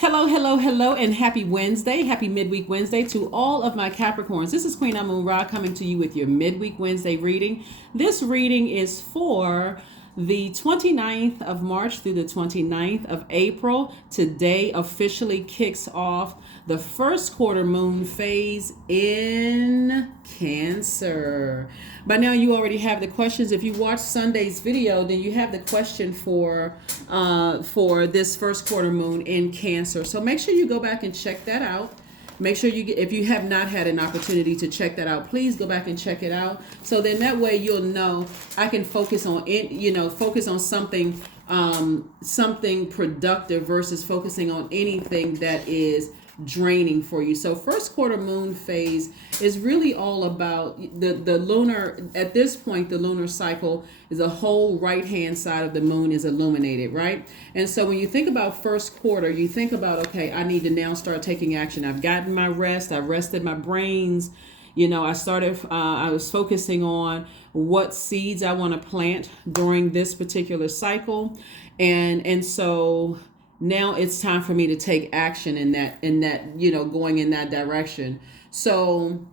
Hello, hello, hello, and happy Wednesday. Happy midweek Wednesday to all of my Capricorns. This is Queen Amun Ra coming to you with your midweek Wednesday reading. This reading is for the 29th of March through the 29th of April. Today officially kicks off the first quarter moon phase in Cancer. By now you already have the questions. If you watched Sunday's video, then you have the question for this first quarter moon in Cancer. So make sure you go back and check that out. Make sure you get, if you have not had an opportunity to check that out, please go back and check it out. So then that way you'll know I can focus on it, focus on something, something productive versus focusing on anything that is draining for you. So first quarter moon phase is really all about the lunar, at this point, the lunar cycle is the whole right hand side of the moon is illuminated, right? And so when you think about first quarter, you think about, okay, I need to now start taking action. I've gotten my rest. I've rested my brains. I was focusing on what seeds I want to plant during this particular cycle. And so now it's time for me to take action in that, going in that direction. So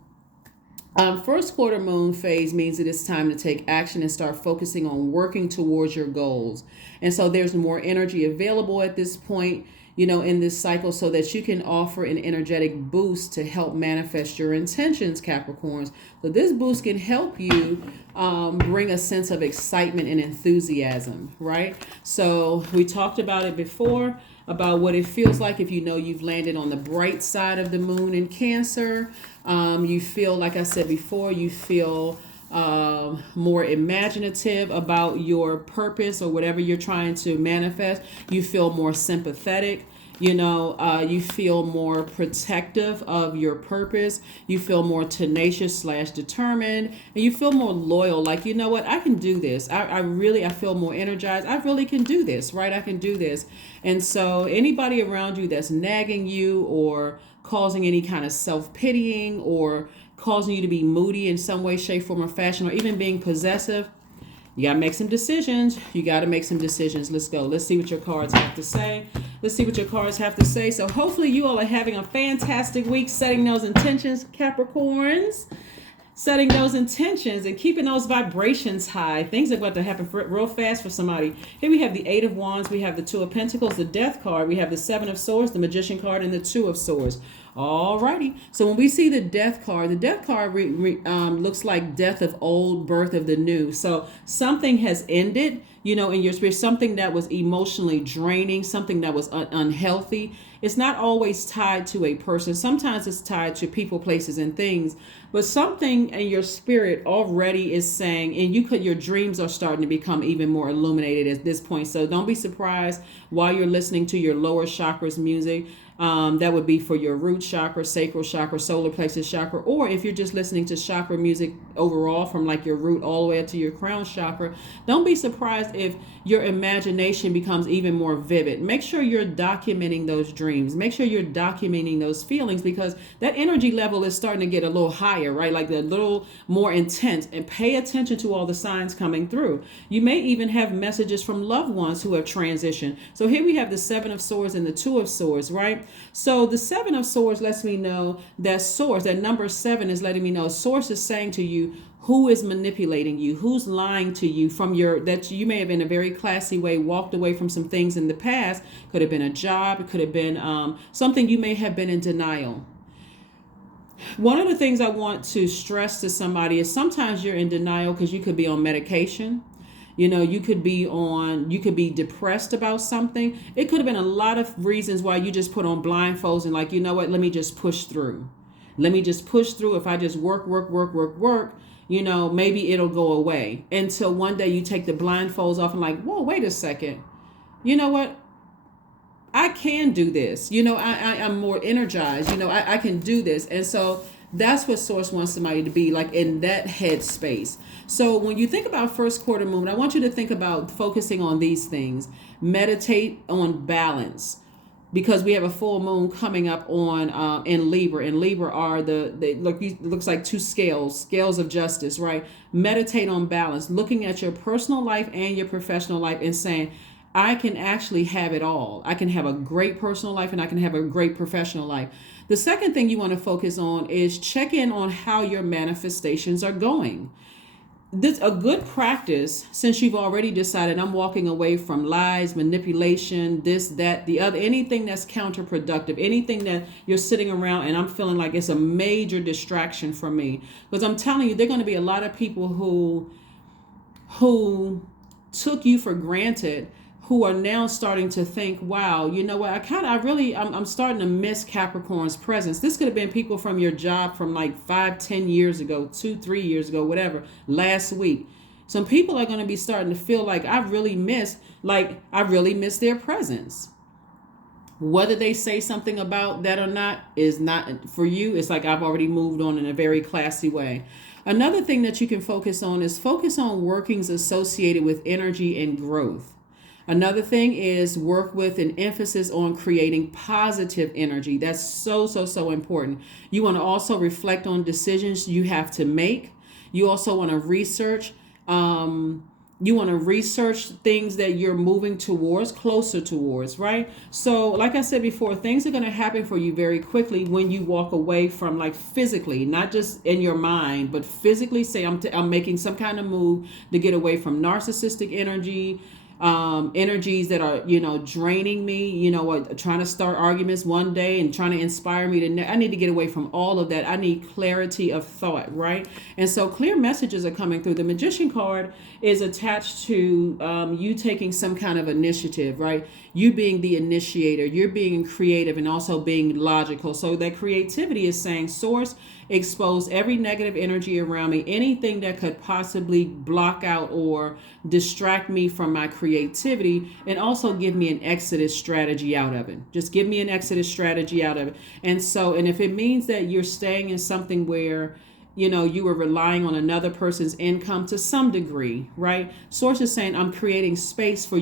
first quarter moon phase means that it's time to take action and start focusing on working towards your goals. And so there's more energy available at this point, in this cycle, so that you can offer an energetic boost to help manifest your intentions, Capricorns. So this boost can help you bring a sense of excitement and enthusiasm, right? So we talked about it before, about what it feels like if you've landed on the bright side of the moon in Cancer. You feel, like I said before, you feel more imaginative about your purpose or whatever you're trying to manifest. You feel more sympathetic. You feel more protective of your purpose. You feel more tenacious / determined, and you feel more loyal. Like, I can do this. I feel more energized. I really can do this, right? I can do this. And so anybody around you that's nagging you or causing any kind of self-pitying or causing you to be moody in some way, shape, form, or fashion, or even being possessive, you got to make some decisions. Let's go. Let's see what your cards have to say. So hopefully you all are having a fantastic week, setting those intentions, Capricorns. Setting those intentions and keeping those vibrations high. Things are about to happen real fast for somebody. Here we have the Eight of Wands. We have the Two of Pentacles, the Death card. We have the Seven of Swords, the Magician card, and the Two of Swords. Alrighty. So when we see the Death card looks like death of old, birth of the new. So something has ended, in your spirit, something that was emotionally draining, something that was unhealthy. It's not always tied to a person. Sometimes it's tied to people, places, and things. But something in your spirit already is saying, and your dreams are starting to become even more illuminated at this point. So don't be surprised while you're listening to your lower chakras music. That would be for your root chakra, sacral chakra, solar plexus chakra, or if you're just listening to chakra music overall from like your root all the way up to your crown chakra, don't be surprised if your imagination becomes even more vivid. Make sure you're documenting those dreams. Make sure you're documenting those feelings, because that energy level is starting to get a little higher, right? Like a little more intense, and pay attention to all the signs coming through. You may even have messages from loved ones who have transitioned. So here we have the Seven of Swords and the Two of Swords, right? So the Seven of Swords lets me know that Source, that number 7 is letting me know Source is saying to you who is manipulating you, who's lying to you that you may have in a very classy way walked away from some things in the past. Could have been a job. It could have been something you may have been in denial. One of the things I want to stress to somebody is sometimes you're in denial because you could be on medication. You could be depressed about something. It could have been a lot of reasons why you just put on blindfolds and like, let me just push through. If I just work, maybe it'll go away, until one day you take the blindfolds off and like, whoa, wait a second. You know what? I can do this. I'm more energized. I can do this. And so that's what Source wants somebody to be, like in that headspace. So when you think about first quarter moon, I want you to think about focusing on these things. Meditate on balance, because we have a full moon coming up on in Libra. And Libra are looks like two scales of justice, right? Meditate on balance, looking at your personal life and your professional life and saying, I can actually have it all. I can have a great personal life and I can have a great professional life. The second thing you want to focus on is check in on how your manifestations are going. This a good practice, since you've already decided I'm walking away from lies, manipulation, this, that, the other, anything that's counterproductive, anything that you're sitting around and I'm feeling like it's a major distraction for me. Because I'm telling you, there are going to be a lot of people who took you for granted, who are now starting to think, wow, you know what, I'm starting to miss Capricorn's presence. This could have been people from your job from like 5-10 years ago, 2-3 years ago, whatever, last week. Some people are going to be starting to feel like I really miss their presence. Whether they say something about that or not is not for you. It's like I've already moved on in a very classy way. Another thing that you can focus on is focus on workings associated with energy and growth. Another thing is work with an emphasis on creating positive energy. That's so, so, so important. You want to also reflect on decisions you have to make. You also want to research. Things that you're moving towards, closer towards, right? So like I said before, things are going to happen for you very quickly when you walk away from, like, physically, not just in your mind, but physically. Say I'm making some kind of move to get away from narcissistic energy, energies that are, draining me, trying to start arguments one day and trying to inspire me to, I need to get away from all of that. I need clarity of thought, right? And so clear messages are coming through. The Magician card is attached to you taking some kind of initiative, right? You being the initiator, you're being creative and also being logical. So that creativity is saying, source, expose every negative energy around me, anything that could possibly block out or distract me from my creativity, and also give me an exodus strategy out of it. Just give me an exodus strategy out of it. And if it means that you're staying in something where you were relying on another person's income to some degree, right? Source is saying, I'm creating space so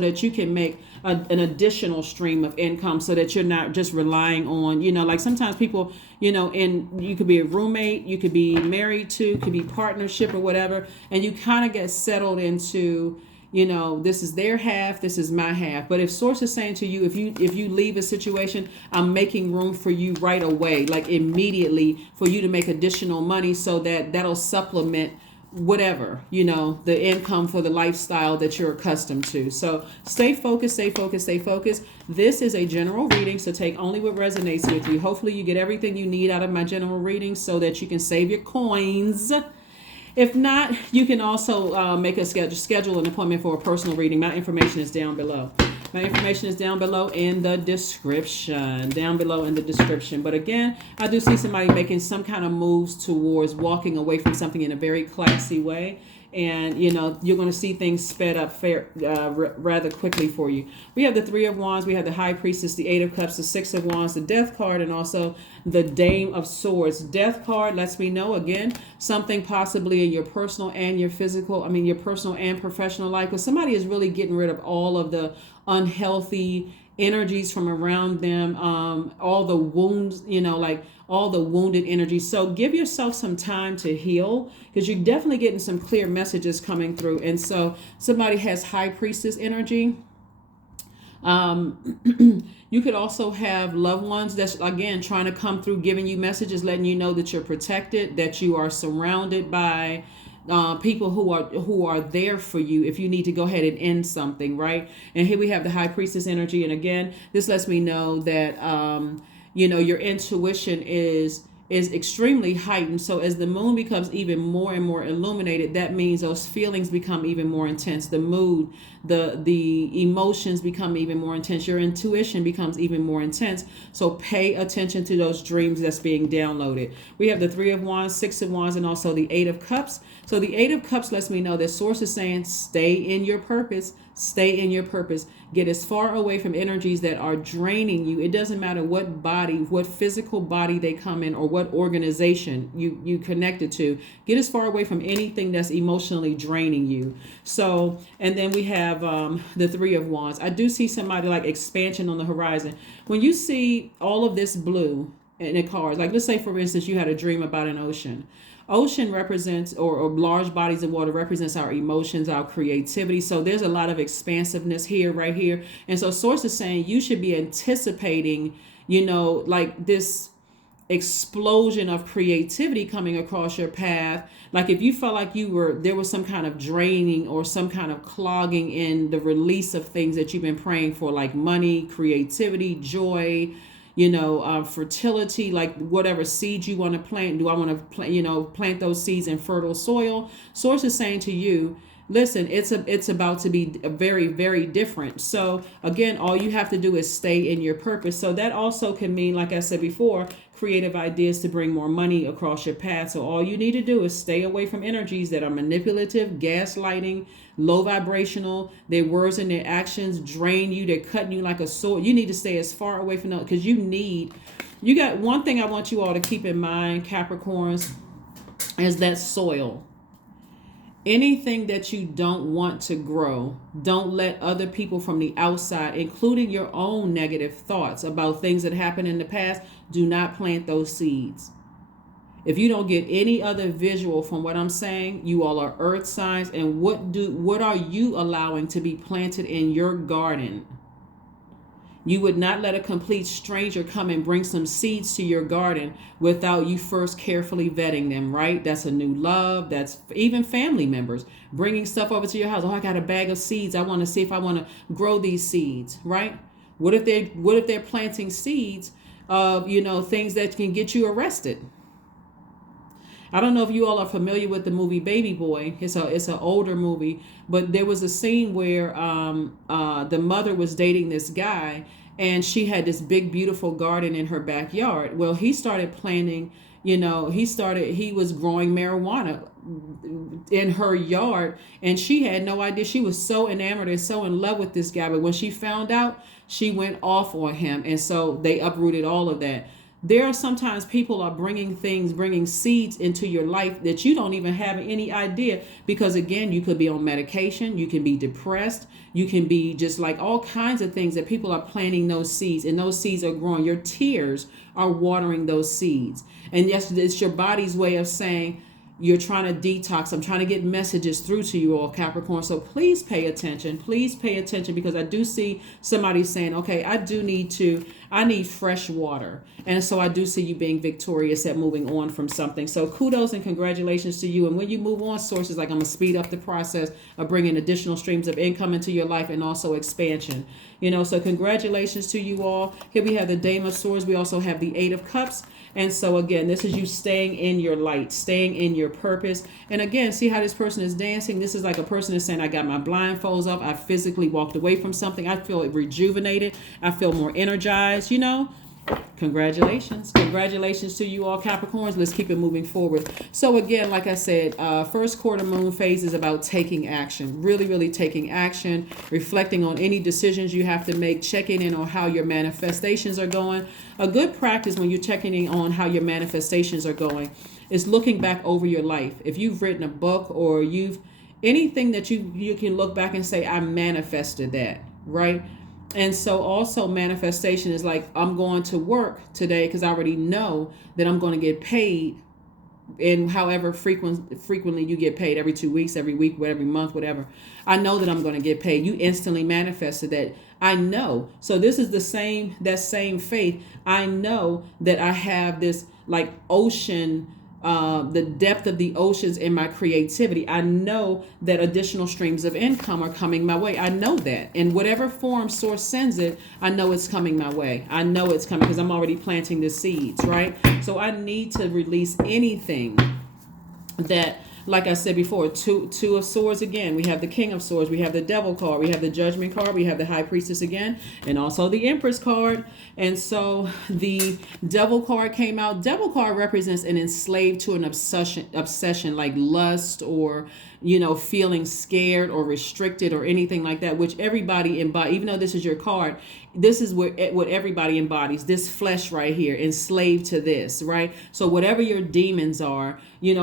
that you can make an additional stream of income, so that you're not just relying on, like sometimes people, and you could be a roommate, you could be married to, could be partnership or whatever, and you kind of get settled into, this is their half, this is my half. But if source is saying to you, if you leave a situation, I'm making room for you right away, like immediately, for you to make additional money, so that'll supplement whatever, the income for the lifestyle that you're accustomed to. So stay focused, stay focused, stay focused. This is a general reading, so take only what resonates with you. Hopefully you get everything you need out of my general reading so that you can save your coins. If not, you can also make a schedule an appointment for a personal reading. My information is down below. My information is down below in the description. But again, I do see somebody making some kind of moves towards walking away from something in a very classy way. And, you're going to see things sped up rather quickly for you. We have the Three of Wands. We have the High Priestess, the Eight of Cups, the Six of Wands, the Death card, and also the Dame of Swords. Death card lets me know, again, something possibly in your personal and your personal and professional life. Because somebody is really getting rid of all of the unhealthy energies from around them, all the wounds, all the wounded energy. So give yourself some time to heal, because you're definitely getting some clear messages coming through. And so somebody has High Priestess energy. You could also have loved ones that's, again, trying to come through, giving you messages, letting you know that you're protected, that you are surrounded by people who are there for you if you need to go ahead and end something, right? And here we have the High Priestess energy. And again, this lets me know that your intuition is extremely heightened. So as the moon becomes even more and more illuminated, that means those feelings become even more intense. The mood, the emotions become even more intense. Your intuition becomes even more intense. So pay attention to those dreams that's being downloaded. We have the Three of Wands, Six of Wands, and also the Eight of Cups. So the Eight of Cups lets me know that source is saying, stay in your purpose. Stay in your purpose. Get as far away from energies that are draining you. It doesn't matter what body, what physical body they come in, or what organization you connected to. Get as far away from anything that's emotionally draining you. So, and then we have the Three of Wands. I do see somebody like expansion on the horizon. When you see all of this blue in the cards, like let's say for instance you had a dream about an ocean. Ocean represents, or large bodies of water represents our emotions, our creativity. So there's a lot of expansiveness here, right here. And so Source is saying you should be anticipating, like this explosion of creativity coming across your path. Like if you felt like there was some kind of draining or some kind of clogging in the release of things that you've been praying for, like money, creativity, joy, fertility, like whatever seeds you want to plant. Do I want to plant those seeds in fertile soil? Source is saying to you, listen, it's about to be very, very different. So again, all you have to do is stay in your purpose. So that also can mean, like I said before, creative ideas to bring more money across your path. So all you need to do is stay away from energies that are manipulative, gaslighting, low vibrational. Their words and their actions drain you. They're cutting you like a sword. You need to stay as far away from that, because you got one thing I want you all to keep in mind, Capricorns, is that soil. Anything that you don't want to grow, don't let other people from the outside, including your own negative thoughts about things that happened in the past, do not plant those seeds. If you don't get any other visual from what I'm saying, you all are earth signs. And what are you allowing to be planted in your garden? You would not let a complete stranger come and bring some seeds to your garden without you first carefully vetting them, right? That's a new love. That's even family members bringing stuff over to your house. Oh, I got a bag of seeds. I want to see if I want to grow these seeds, right? What if they're planting seeds of, things that can get you arrested? I don't know if you all are familiar with the movie Baby Boy. It's an older movie, but there was a scene where the mother was dating this guy, and she had this big, beautiful garden in her backyard. Well, he started planting, he was growing marijuana in her yard, and she had no idea. She was so enamored and so in love with this guy, but when she found out, she went off on him, and so they uprooted all of that. There are sometimes people are bringing seeds into your life that you don't even have any idea, because again, you could be on medication, you can be depressed, you can be just like all kinds of things that people are planting those seeds, and those seeds are growing. Your tears are watering those seeds. And yes, it's your body's way of saying, you're trying to detox. I'm trying to get messages through to you all, Capricorn. So please pay attention. Please pay attention, because I do see somebody saying, okay, I need fresh water. And so I do see you being victorious at moving on from something. So kudos and congratulations to you. And when you move on, sources like, I'm going to speed up the process of bringing additional streams of income into your life and also expansion. So congratulations to you all. Here we have the Dame of Swords. We also have the Eight of Cups. And so again, this is you staying in your light, staying in your purpose. And again, see how this person is dancing? This is like a person is saying, I got my blindfolds off. I physically walked away from something. I feel rejuvenated. I feel more energized, Congratulations. Congratulations to you all, Capricorns. Let's keep it moving forward. So again, like I said, first quarter moon phase is about taking action, really, really taking action, reflecting on any decisions you have to make, checking in on how your manifestations are going. A good practice when you're checking in on how your manifestations are going is looking back over your life. If you've written a book or anything that you can look back and say, I manifested that, right? And so also manifestation is like, I'm going to work today because I already know that I'm going to get paid, and however frequently you get paid, every 2 weeks, every week, every month, whatever. I know that I'm going to get paid. You instantly manifested that. I know. So this is that same faith. I know that I have this like ocean, the depth of the oceans in my creativity. I know that additional streams of income are coming my way. I know that in whatever form source sends it, I know it's coming my way. I know it's coming because I'm already planting the seeds, right? So I need to release anything that, like I said before, two of swords again. We have the King of Swords. We have the Devil card. We have the Judgment card. We have the High Priestess again. And also the Empress card. And so the Devil card came out. Devil card represents an enslaved to an obsession like lust or, feeling scared or restricted or anything like that, which everybody embodies. Even though this is your card, this is what everybody embodies, this flesh right here, enslaved to this, right? So whatever your demons are,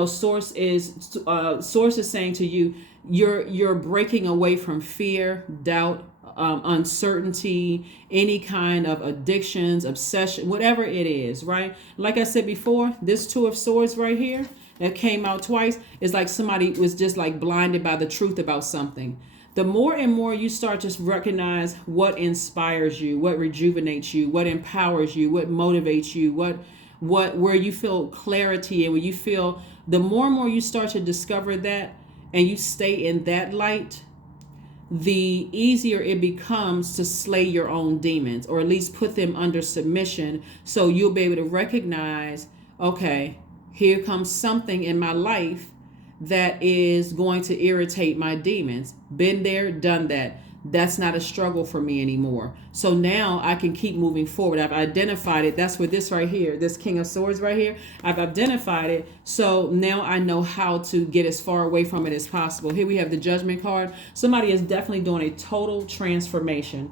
source is saying to you, you're breaking away from fear, doubt, uncertainty, any kind of addictions, obsession, whatever it is, right? Like I said before, this Two of Swords right here, that came out twice is like somebody was just like blinded by the truth about something. The more and more you start to recognize what inspires you, what rejuvenates you, what empowers you, what motivates you, what where you feel clarity and where you feel, the more and more you start to discover that and you stay in that light, the easier it becomes to slay your own demons, or at least put them under submission, so you'll be able to recognize, okay, here comes something in my life that is going to irritate my demons. Been there, done that. That's not a struggle for me anymore. So now I can keep moving forward. I've identified it. That's what this right here, this King of Swords right here, I've identified it. So now I know how to get as far away from it as possible. Here we have the Judgment card. Somebody is definitely doing a total transformation,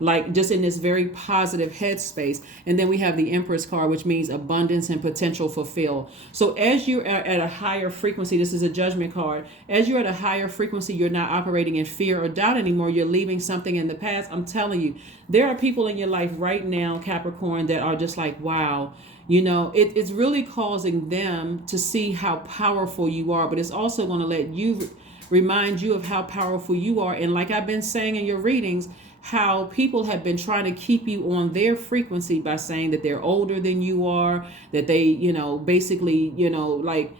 like just in this very positive headspace. And then we have the Empress card, which means abundance and potential fulfill. So as you're at a higher frequency, this is a Judgment card. As you're at a higher frequency, you're not operating in fear or doubt anymore. You're leaving something in the past. I'm telling you, there are people in your life right now, Capricorn, that are just like, wow, you know, it's really causing them to see how powerful you are, but it's also going to let you remind you of how powerful you are. And like I've been saying in your readings, how people have been trying to keep you on their frequency by saying that they're older than you are, that they, you know, basically, you know, like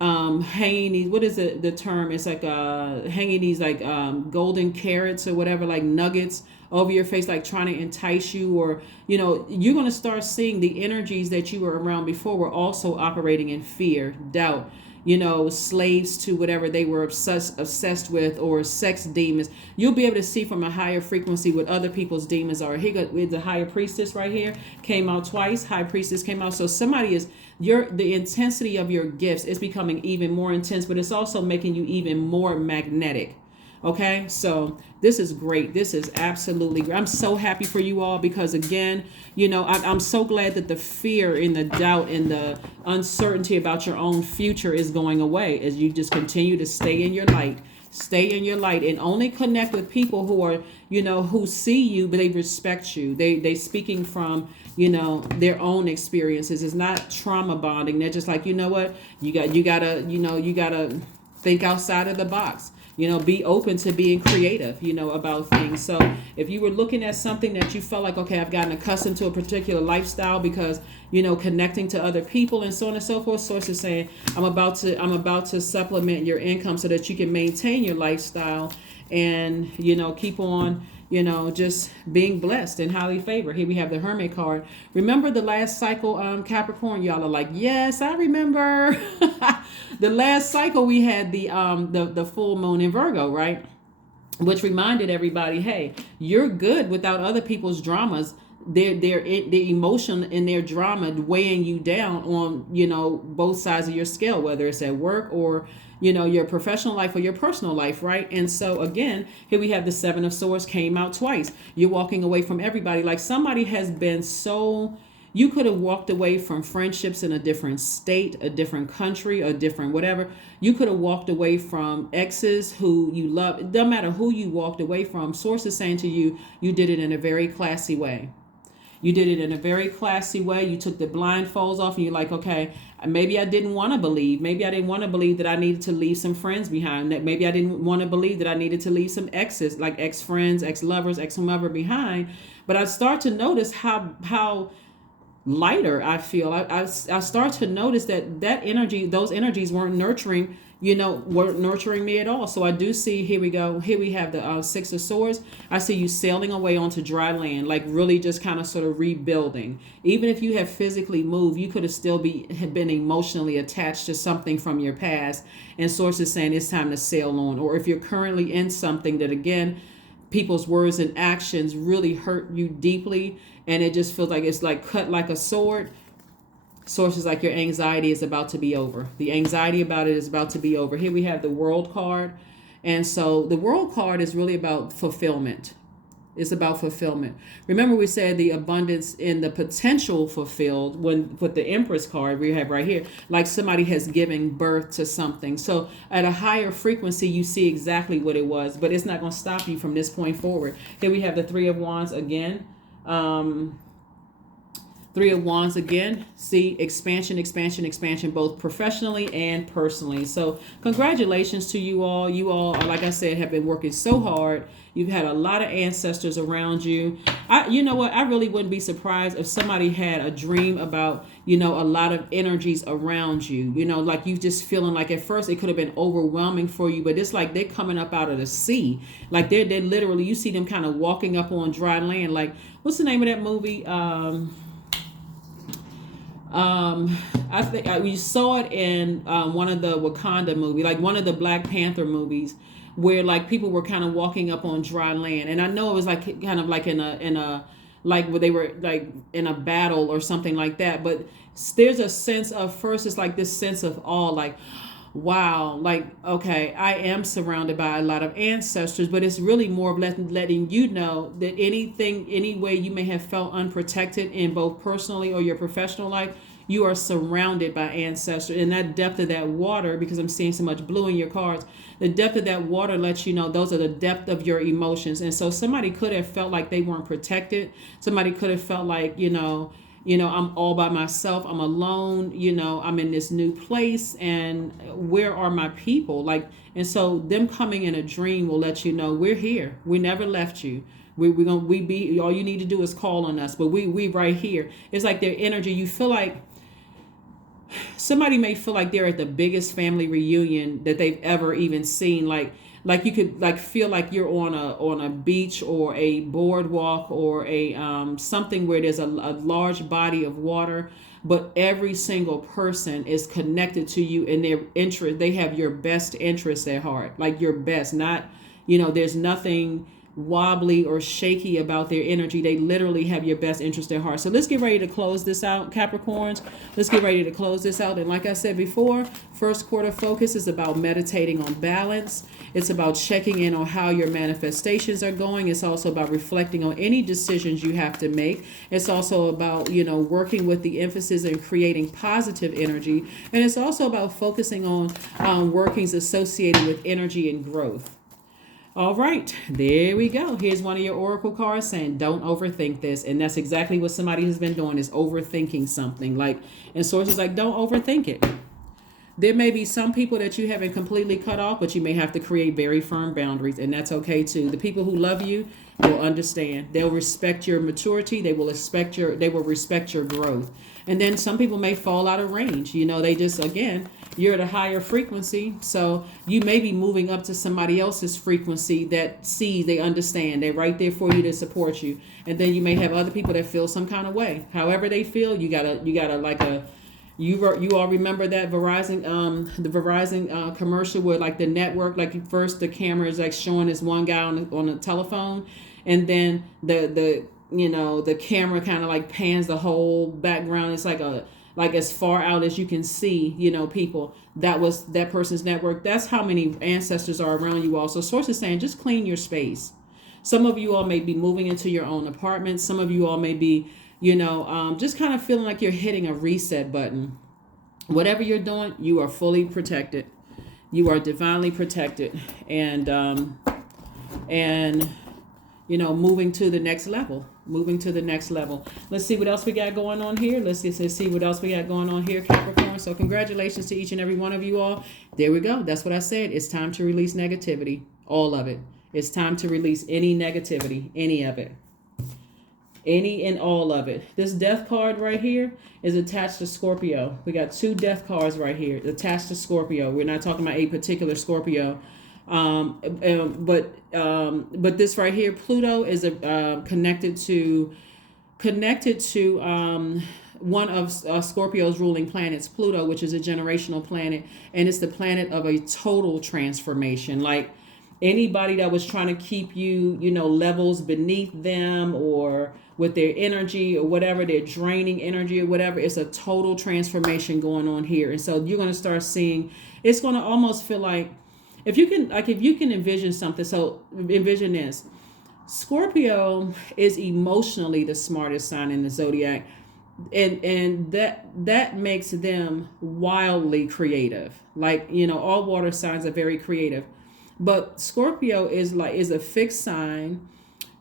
hanging these, what is the term? It's like hanging these like golden carrots or whatever, like nuggets over your face, like trying to entice you, or, you know, you're going to start seeing the energies that you were around before were also operating in fear, doubt, you know, slaves to whatever they were obsessed with, or sex demons. You'll be able to see from a higher frequency what other people's demons are. Here with the High Priestess right here came out twice. High Priestess came out. So somebody is, the intensity of your gifts is becoming even more intense, but it's also making you even more magnetic. Okay, so this is great. This is absolutely great. I'm so happy for you all, because again, you know, I'm so glad that the fear and the doubt and the uncertainty about your own future is going away as you just continue to stay in your light. Stay in your light and only connect with people who are, you know, who see you, but they respect you. They speaking from, you know, their own experiences. It's not trauma bonding. They're just like, you know what, you gotta think outside of the box. You know, be open to being creative, you know, about things. So if you were looking at something that you felt like, okay, I've gotten accustomed to a particular lifestyle because, you know, connecting to other people and so on and so forth, Source is saying, I'm about to supplement your income so that you can maintain your lifestyle and, you know, keep on, you know, just being blessed and highly favored. Here we have the Hermit card. Remember the last cycle, Capricorn? Y'all are like, yes, I remember. The last cycle we had the full moon in Virgo, right? Which reminded everybody, hey, you're good without other people's dramas. The emotion in their drama weighing you down on, you know, both sides of your scale, whether it's at work or, you know, your professional life or your personal life, right? And so again, here we have the Seven of Swords came out twice. You're walking away from everybody. Like somebody has been so, you could have walked away from friendships in a different state, a different country, a different whatever. You could have walked away from exes who you love. It doesn't matter who you walked away from. Source is saying to you, you did it in a very classy way. You did it in a very classy way. You took the blindfolds off and you're like, okay, maybe I didn't want to believe. Maybe I didn't want to believe that I needed to leave some friends behind. That maybe I didn't want to believe that I needed to leave some exes, like ex-friends, ex-lovers, ex-whomever behind. But I start to notice how lighter I feel. I start to notice that energy, those energies weren't nurturing me at all. So I do see, here we go. Here we have the Six of Swords. I see you sailing away onto dry land, like really just kind of sort of rebuilding. Even if you have physically moved, you could have still have been emotionally attached to something from your past. And Source is saying it's time to sail on. Or if you're currently in something that, again, people's words and actions really hurt you deeply, and it just feels like it's like cut like a sword. Source is like, your anxiety is about to be over. The anxiety about it is about to be over. Here we have the World card. And so the World card is really about fulfillment. It's about fulfillment. Remember we said the abundance and the potential fulfilled when with the Empress card we have right here, like somebody has given birth to something. So at a higher frequency, you see exactly what it was, but it's not going to stop you from this point forward. Here we have the Three of Wands again. Three of Wands again. See, expansion, expansion, expansion, both professionally and personally. So congratulations to you all. You all, like I said, have been working so hard. You've had a lot of ancestors around you. You know what? I really wouldn't be surprised if somebody had a dream about, a lot of energies around you. Like you just feeling like at first it could have been overwhelming for you, but it's like they're coming up out of the sea. Like they're literally, you see them kind of walking up on dry land. Like, what's the name of that movie? I think we saw it in one of the Wakanda movie, like one of the Black Panther movies, where like people were kind of walking up on dry land, and I know it was like kind of like in a like where they were like in a battle or something like that. But there's a sense of, first it's like this sense of awe, like, wow, like, okay, I am surrounded by a lot of ancestors, but it's really more of letting you know that any way you may have felt unprotected in both personally or your professional life, you are surrounded by ancestors. And that depth of that water, because I'm seeing so much blue in your cards, the depth of that water lets you know those are the depth of your emotions. And so somebody could have felt like they weren't protected. Somebody could have felt like, I'm all by myself. I'm alone. I'm in this new place, and where are my people? Like, and so them coming in a dream will let you know we're here. We never left you. We be, all you need to do is call on us. But we right here. It's like their energy. You feel like somebody may feel like they're at the biggest family reunion that they've ever even seen. Like you could like feel like you're on a beach or a boardwalk or a something where there's a large body of water, but every single person is connected to you in their interest. They have your best interest at heart, like your best. Not, there's nothing wobbly or shaky about their energy. They literally have your best interest at heart. So let's get ready to close this out, Capricorns. Let's get ready to close this out. And like I said before, first quarter focus is about meditating on balance. It's about checking in on how your manifestations are going. It's also about reflecting on any decisions you have to make. It's also about, working with the emphasis in creating positive energy. And it's also about focusing on workings associated with energy and growth. All right, there we go. Here's one of your oracle cards saying, don't overthink this. And that's exactly what somebody has been doing, is overthinking something. Like, and sources like, don't overthink it. There may be some people that you haven't completely cut off, but you may have to create very firm boundaries, and that's okay too. The people who love you will understand. They'll respect your maturity. They will respect your growth. And then some people may fall out of range. They just, again, you're at a higher frequency, so you may be moving up to somebody else's frequency that sees, they understand, they're right there for you to support you. And then you may have other people that feel some kind of way. However they feel, you gotta like you all remember that the Verizon commercial where like the network, like first the camera is like showing this one guy on the telephone, and then the camera kind of like pans the whole background. It's like as far out as you can see, people. That was that person's network. That's how many ancestors are around you all. So sources saying, just clean your space. Some of you all may be moving into your own apartment. Some of you all may be, just kind of feeling like you're hitting a reset button. Whatever you're doing, you are fully protected. You are divinely protected. And moving to the next level. Let's see what else we got going on here. Let's see what else we got going on here, Capricorn. So congratulations to each and every one of you all. There we go. That's what I said. It's time to release negativity. All of it. It's time to release any negativity, any of it. Any and all of it. This death card right here is attached to Scorpio. We got two death cards right here attached to Scorpio. We're not talking about a particular Scorpio. But this right here, Pluto is connected to one of Scorpio's ruling planets, Pluto, which is a generational planet, and it's the planet of a total transformation. Like anybody that was trying to keep you, levels beneath them or with their energy or whatever, they're draining energy or whatever, it's a total transformation going on here. And so you're going to start seeing, it's going to almost feel like, if you can envision something, so envision this. Scorpio is emotionally the smartest sign in the zodiac, and that makes them wildly creative. Like, all water signs are very creative, but Scorpio is a fixed sign.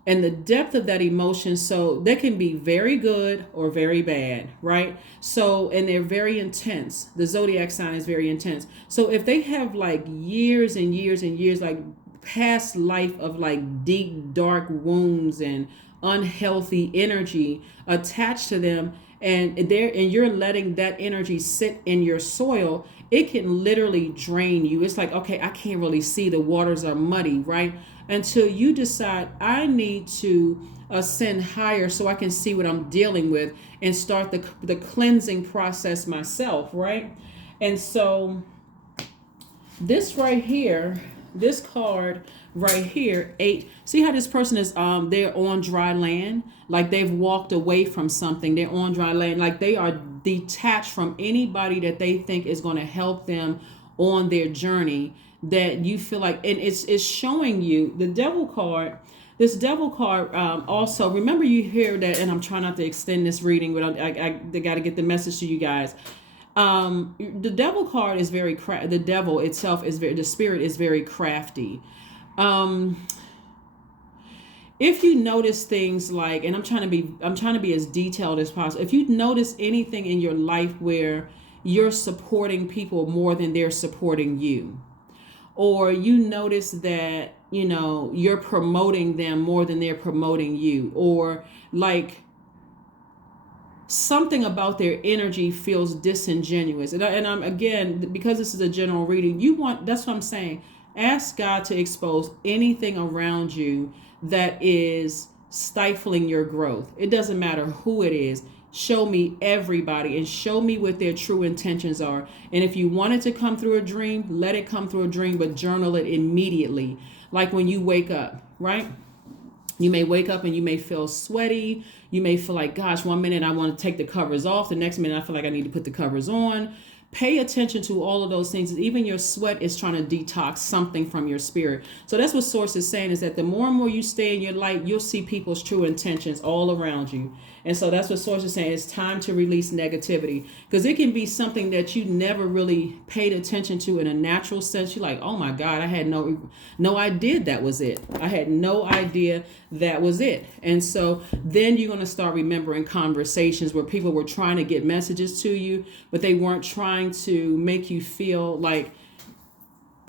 and the depth of that emotion. So they can be very good or very bad, right? So, and they're very intense. The zodiac sign is very intense. So if they have like years and years and years, like past life of like deep, dark wounds and unhealthy energy attached to them, and you're letting that energy sit in your soil, it can literally drain you. It's like, okay, I can't really see, the waters are muddy, right? Until you decide, I need to ascend higher so I can see what I'm dealing with and start the cleansing process myself, right? And so this right here, this card right here, 8, see how this person is they're on dry land, like they've walked away from something. They're on dry land, like they are detached from anybody that they think is going to help them on their journey, that you feel like. And it's showing you the devil card. This devil card, also, remember, you hear that, and I'm trying not to extend this reading, but I got to get the message to you guys. The devil card is very the devil itself is very, the spirit is very crafty. If you notice things like, and I'm trying to be as detailed as possible. If you notice anything in your life where you're supporting people more than they're supporting you, or you notice that, you know, you're promoting them more than they're promoting you, or like something about their energy feels disingenuous. And I'm, again, because this is a general reading, that's what I'm saying. Ask God to expose anything around you that is stifling your growth. It doesn't matter who it is. Show me everybody and show me what their true intentions are. And if you want it to come through a dream, let it come through a dream, but journal it immediately. Like when you wake up, right? You may wake up and you may feel sweaty. You may feel like, gosh, one minute I want to take the covers off. The next minute I feel like I need to put the covers on. Pay attention to all of those things. Even your sweat is trying to detox something from your spirit. So that's what Source is saying, is that the more and more you stay in your light, you'll see people's true intentions all around you. And so that's what Source is saying. It's time to release negativity, because it can be something that you never really paid attention to in a natural sense. You're like, oh my God, I had no idea that was it. I had no idea that was it. And so then you're going to start remembering conversations where people were trying to get messages to you, but they weren't trying to make you feel like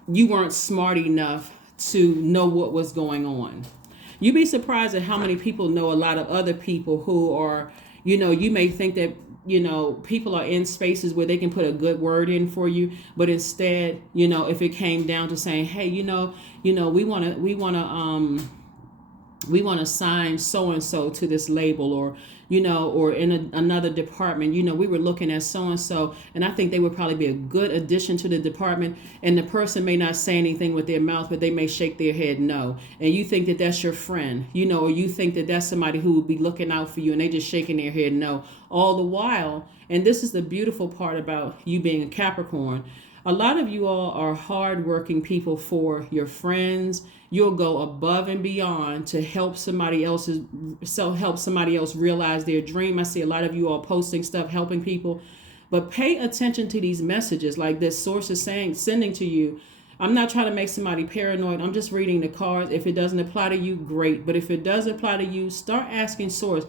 you weren't smart enough to know what was going on. You'd be surprised at how many people know a lot of other people who are, you know, you may think that, you know, people are in spaces where they can put a good word in for you, but instead, you know, if it came down to saying, hey, we want to sign so-and-so to this label, or, you know, or in another department, you know, we were looking at so-and-so, and I think they would probably be a good addition to the department. And the person may not say anything with their mouth, but they may shake their head no. And you think that that's your friend, you know, or you think that that's somebody who would be looking out for you, and they just shaking their head no. All the while, and this is the beautiful part about you being a Capricorn, a lot of you all are hardworking people for your friends. You'll go above and beyond to help somebody else realize their dream. I see a lot of you all posting stuff, helping people. But pay attention to these messages like this Source is sending to you. I'm not trying to make somebody paranoid. I'm just reading the cards. If it doesn't apply to you, great. But if it does apply to you, start asking Source.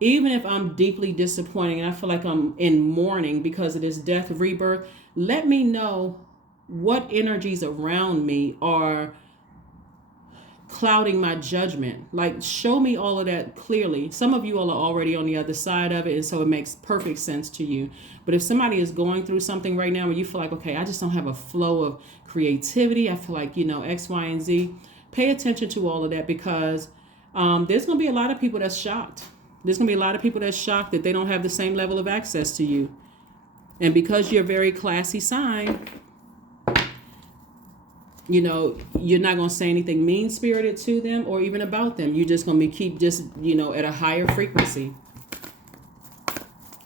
Even if I'm deeply disappointed and I feel like I'm in mourning because of this death, rebirth, let me know what energies around me are clouding my judgment. Like, show me all of that clearly. Some of you all are already on the other side of it, and so it makes perfect sense to you. But if somebody is going through something right now where you feel like, okay, I just don't have a flow of creativity, I feel like, you know, X, Y, and Z, pay attention to all of that, because there's going to be a lot of people that's shocked. There's going to be a lot of people that's shocked that they don't have the same level of access to you. And because you're a very classy sign, you know, you're not going to say anything mean-spirited to them or even about them. You're just going to keep just, you know, at a higher frequency.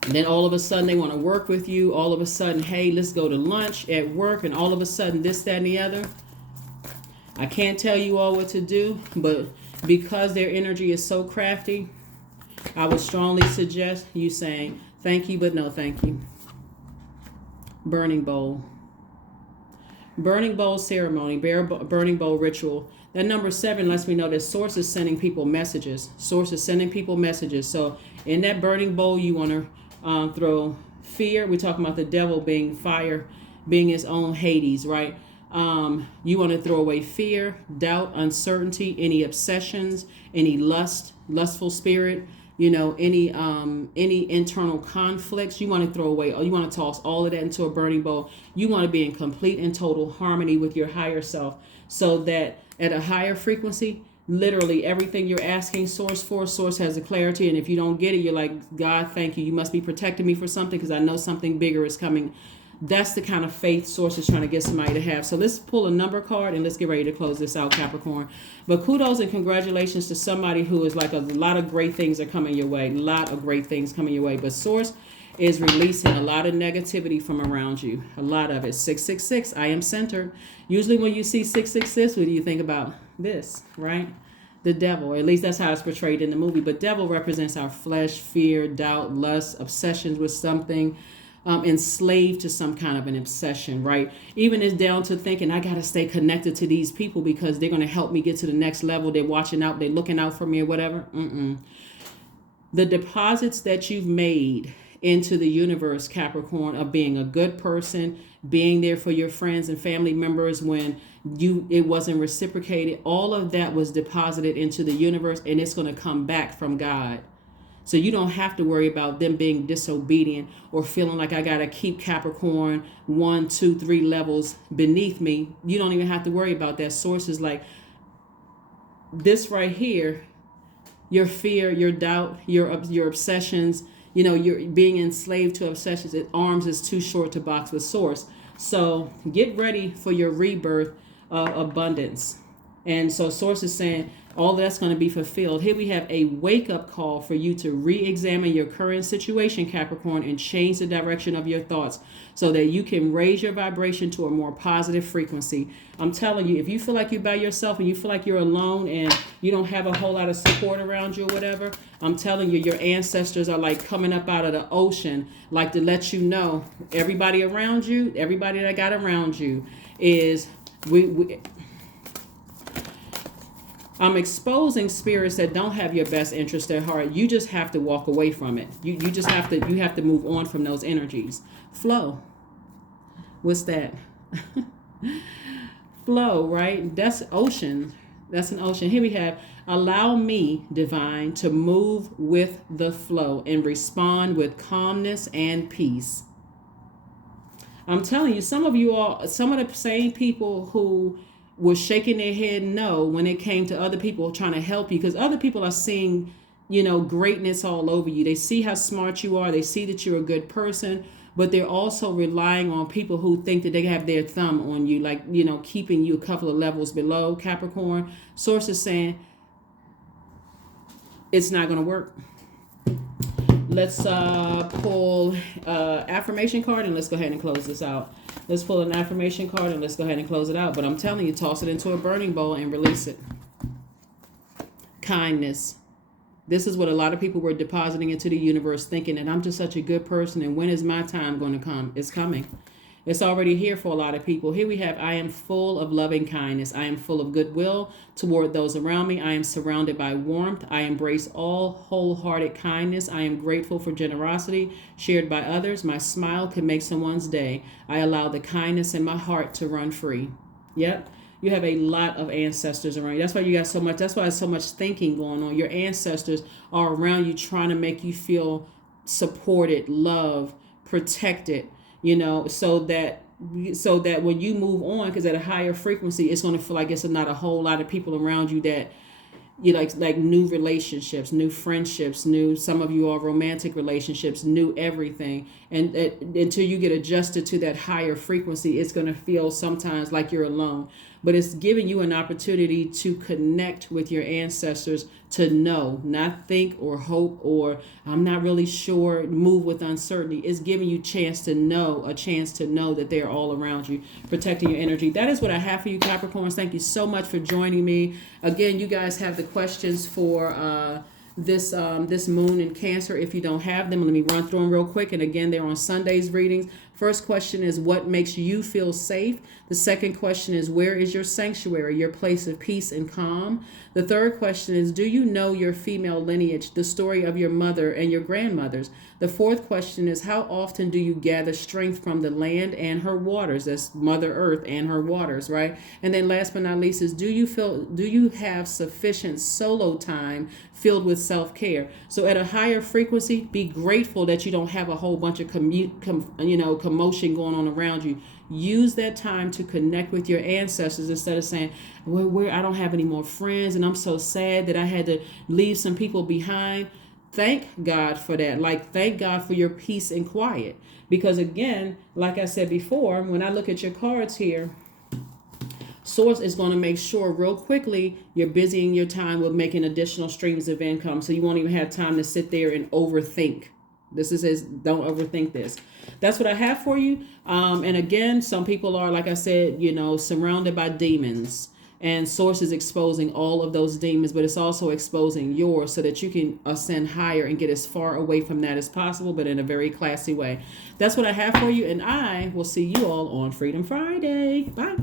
And then all of a sudden they want to work with you. All of a sudden, hey, let's go to lunch at work. And all of a sudden this, that, and the other. I can't tell you all what to do, but because their energy is so crafty, I would strongly suggest you saying, thank you, but no thank you. Burning bowl. Burning bowl ceremony, burning bowl ritual. That number 7 lets me know that source is sending people messages. Source is sending people messages. So in that burning bowl, you want to throw fear. We're talking about the devil being fire, being his own Hades, right? You want to throw away fear, doubt, uncertainty, any obsessions, any lustful spirit, any internal conflicts. You want to throw away, or you want to toss all of that into a burning bowl. You want to be in complete and total harmony with your higher self, so that at a higher frequency, literally everything you're asking source for, source has a clarity. And if you don't get it, you're like, God, thank you. You must be protecting me for something, because I know something bigger is coming. That's the kind of faith source is trying to get somebody to have. So let's pull a number card and let's get ready to close this out, Capricorn. But kudos and congratulations to somebody who is like, a lot of great things are coming your way. A lot of great things coming your way. But source is releasing a lot of negativity from around you. A lot of it. 666, I am centered. Usually when you see 666, what do you think about? This, right? The devil. At least that's how it's portrayed in the movie. But devil represents our flesh, fear, doubt, lust, obsessions with something. Enslaved to some kind of an obsession, right? Even it's down to thinking, I got to stay connected to these people because they're going to help me get to the next level. They're watching out. They're looking out for me or whatever. The deposits that you've made into the universe, Capricorn, of being a good person, being there for your friends and family members when it wasn't reciprocated, all of that was deposited into the universe, and it's going to come back from God. So you don't have to worry about them being disobedient or feeling like I got to keep Capricorn 1, 2, 3 levels beneath me. You don't even have to worry about that. Source is like, this right here, your fear, your doubt, your obsessions, you're being enslaved to obsessions. Arms is too short to box with source. So get ready for your rebirth of abundance. And so source is saying, all that's going to be fulfilled. Here we have a wake-up call for you to re-examine your current situation, Capricorn, and change the direction of your thoughts so that you can raise your vibration to a more positive frequency. I'm telling you, if you feel like you're by yourself and you feel like you're alone and you don't have a whole lot of support around you or whatever, I'm telling you, your ancestors are like coming up out of the ocean, like to let you know, everybody around you, everybody that got around you is... I'm exposing spirits that don't have your best interest at heart. You just have to walk away from it. You have to move on from those energies. Flow. What's that? Flow, right? That's ocean. That's an ocean. Here we have, allow me, divine, to move with the flow and respond with calmness and peace. I'm telling you, some of the same people who was shaking their head no when it came to other people trying to help you, because other people are seeing, greatness all over you. They see how smart you are. They see that you're a good person, but they're also relying on people who think that they have their thumb on you, like, keeping you a couple of levels below, Capricorn. Source is saying it's not going to work. Let's pull affirmation card and let's go ahead and close this out. Let's pull an affirmation card and let's go ahead and close it out. But I'm telling you, toss it into a burning bowl and release it. Kindness. This is what a lot of people were depositing into the universe, thinking that I'm just such a good person and when is my time going to come? It's coming. It's already here for a lot of people. Here we have, I am full of loving kindness. I am full of goodwill toward those around me. I am surrounded by warmth. I embrace all wholehearted kindness. I am grateful for generosity shared by others. My smile can make someone's day. I allow the kindness in my heart to run free. Yep. You have a lot of ancestors around you. That's why you got so much. That's why there's so much thinking going on. Your ancestors are around you trying to make you feel supported, loved, protected. So that when you move on, because at a higher frequency, it's going to feel like it's not a whole lot of people around you that you like new relationships, new friendships, some of you are romantic relationships, new everything. And until you get adjusted to that higher frequency, it's going to feel sometimes like you're alone. But it's giving you an opportunity to connect with your ancestors, to know, not think or hope or I'm not really sure, move with uncertainty. It's giving you a chance to know that they're all around you, protecting your energy. That is what I have for you, Capricorns. Thank you so much for joining me. Again, you guys have the questions for this moon in Cancer. If you don't have them, let me run through them real quick. And again, they're on Sunday's readings. First question is, what makes you feel safe? The second question is, where is your sanctuary, your place of peace and calm? The third question is, do you know your female lineage, the story of your mother and your grandmothers? The fourth question is, how often do you gather strength from the land and her waters? That's Mother Earth and her waters, right? And then last but not least is, do you have sufficient solo time filled with self-care? So at a higher frequency, be grateful that you don't have a whole bunch of commotion going on around you. Use that time to connect with your ancestors instead of saying, well, I don't have any more friends and I'm so sad that I had to leave some people behind. Thank God for that. Like, thank God for your peace and quiet. Because again, like I said before, when I look at your cards here, Source is going to make sure real quickly you're busying your time with making additional streams of income. So you won't even have time to sit there and overthink. Don't overthink this. That's what I have for you. And again, some people are, like I said, surrounded by demons. And Source is exposing all of those demons, but it's also exposing yours so that you can ascend higher and get as far away from that as possible, but in a very classy way. That's what I have for you. And I will see you all on Freedom Friday. Bye.